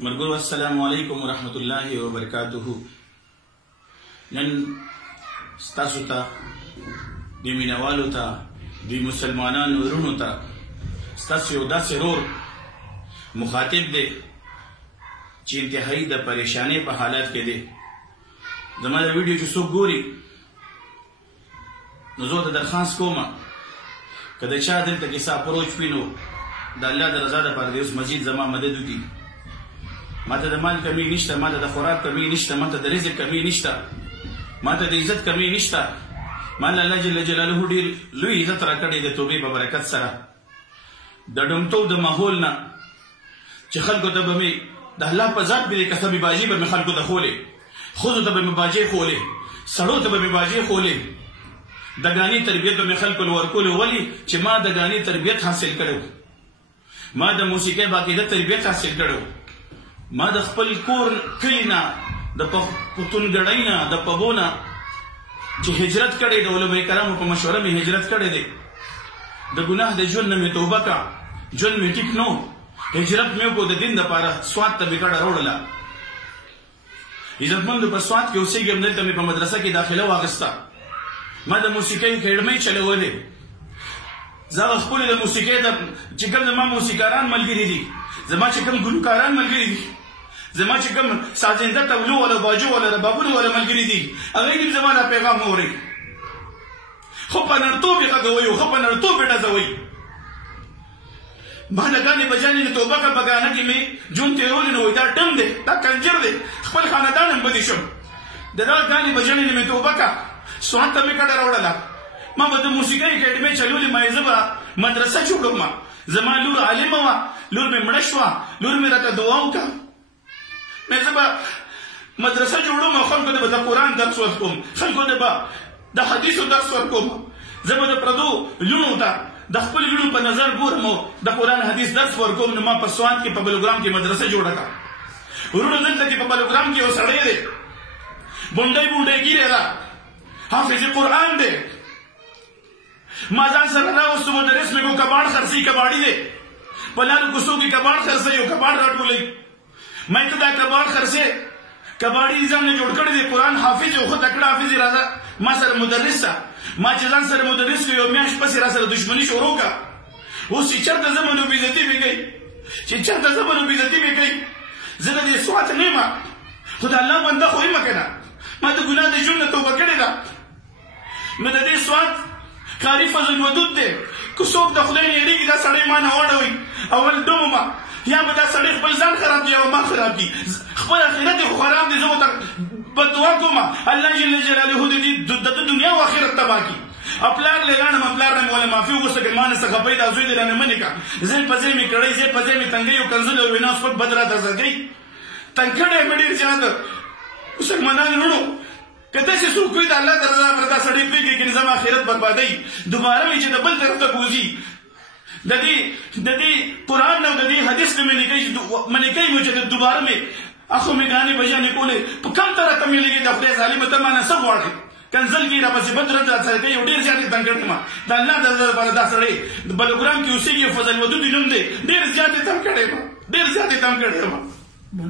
मरगो अस्सलामु अलैकुम वरहमतुल्लाहि वबरकातुहु। नन स्तासु ता दी मिनावालु ता दी मुसलमानान वरुणु ता स्तासु यौ दासे रोर मुखातिब दे ची इंतहाई द परेशानी पे हालात के दे जमादा वीडियो जो सो गोरी नजो द दरखास्त कोमा कदे चा दिल तक इसा अप्रोच पिनो द अल्लाह द रजा द पर उस मस्जिद जमा मदद की माता द माल कमी निश्ता, माता द खुराक कमी निश्ता, माता द रिज़्क़ कमी निश्ता, माता द इज्जत कमी निश्ता। मान अल्लाह जल्ल जलालुहु ढेर लुई इज्जत राकड़े द तौबे ब बरकत सरा द डमतो द माहौल ना च खल्को द बमे द अल्लाह पर जात भी कसबी बाजी ब खल्को द खोले खुद द बमे बाजे खोले सड़ो द बमे बाजे खोले दगानी तरबियत में खल्को वरकुल वली च मा दगानी तरबियत हासिल करो, मा द मूसिके बाकी द तरबियत हासिल करो, ما د خپل کور کلینا د پښتونګړینا د پبونا چې هجرت کړي د علماء کرامو په مشوره می هجرت کړي دي د ګناه د ژوند می توبه کا ژوند می ټیک نو هجرت می کو د دین د پاره سواد ته بګړه وروړه عزت مند په سواد کې اوسېږم دلته می په مدرسه کې داخله واغستا ما د موسیقۍ اکیډمي چلولې زه خپل د موسیقۍ د چې کوم ما موسیقاران ملګری دي زما چې کوم ګلوکاران ملګری دي زما چې کوم سازنده تولو ولا باجو ولا ربابونو ولا ملګری دي هغه دې زما دا پیغام اوري خو په نړتو به غوي خو په نړتو به ډزوي باندې غاني بجاني ته توبه کا بغانه کې می جون ته ورول نو دا ټم دي دا کنجر دي خپل خاندان هم بدی شم دغه غاني بجاني می توبه کا سوات ته می کډه راوړل ما به د موسیقۍ اکیډمي چلولې ما زبا مدرسه جوړم زما لور عالم وا لور می مړشوا لور می راته دعا وکړه مې زبا مدرسه جوړم خلکو ته د قرآن درس ورکوم خلکو ته د حدیثو درس ورکوم زما د پردو لونو ته د خپل لونو په نظر ګورم د قرآن حدیث درس ورکوم نو ما په سوان کې په بلوګرام کې مدرسه جوړه کړه ورونو دلته کې په بلوګرام کې وسړې دي بونډۍ ګیره ده حافظ قرآن دی ما ځان سره راوستو مدرس مې کو کباړ خرڅي کباړي دی په لارو کوڅو کې کباړ خرڅي یو کباړ راټولې مې ته دا کباړ خرڅي کباړي ځان نه جوړ کړی دی قرآن حافظ یو خو تکړه حافظ راځه ما سره مدرس ما چې ځان سره مدرس یو میاش پسې را سره دښمنی شروع کا اوس چې چرته زمونو بیزتی وکړي چې چرته زمونو بیزتی وکړي زه دې سوات نه ما خدای الله بنده خو یې مکنه ما د ګناه د ژوند توبه کړې ده مې د دې سوات قاری فضل ودود دی که څوک د خدای نه یریږي دا سړی ما نه وړوي اول دومه یا به دا سړی خپل ځان خراب کړي او ما خراب کړي خپل آخرت یې خراب دی زه ورته بددعا کوم الله جل جلاله دې د دنیا او آخرت تباه کړي پلار لګانم پلار نه مولا معافي وغوښته که ما نه څه خپې دا زوی دې رانه منې کا زه په ځای مې کړی زه په ځای مې تنګۍ او کنځل او وینا سپک بد راته زګۍ تنګ کړی مې ډېر زیات مسلمانان وروڼو کته چې څوک وي د الله د رضا پرته سړی پرېږدي چې زما آخرت بربادوي دوباره مې چې د بل طرف ته بوځي د دې قرآن او د دې حدیث نه منې کوي چې دوباره مې اخو مې ګانې بجانې کولې په کوم طرح ته مې لګي د خدای ظالمه ته ما نه څه غواړې کنځل کې راپسې بد رد راڅخه کوي یو ډېر زیات یې تنګ کړی ما د الله د رضا لپاره دا سړی د بلوګرام کې اوسېږي فضل ودود نوم دی ډېر زیات یې تنګ کړی ما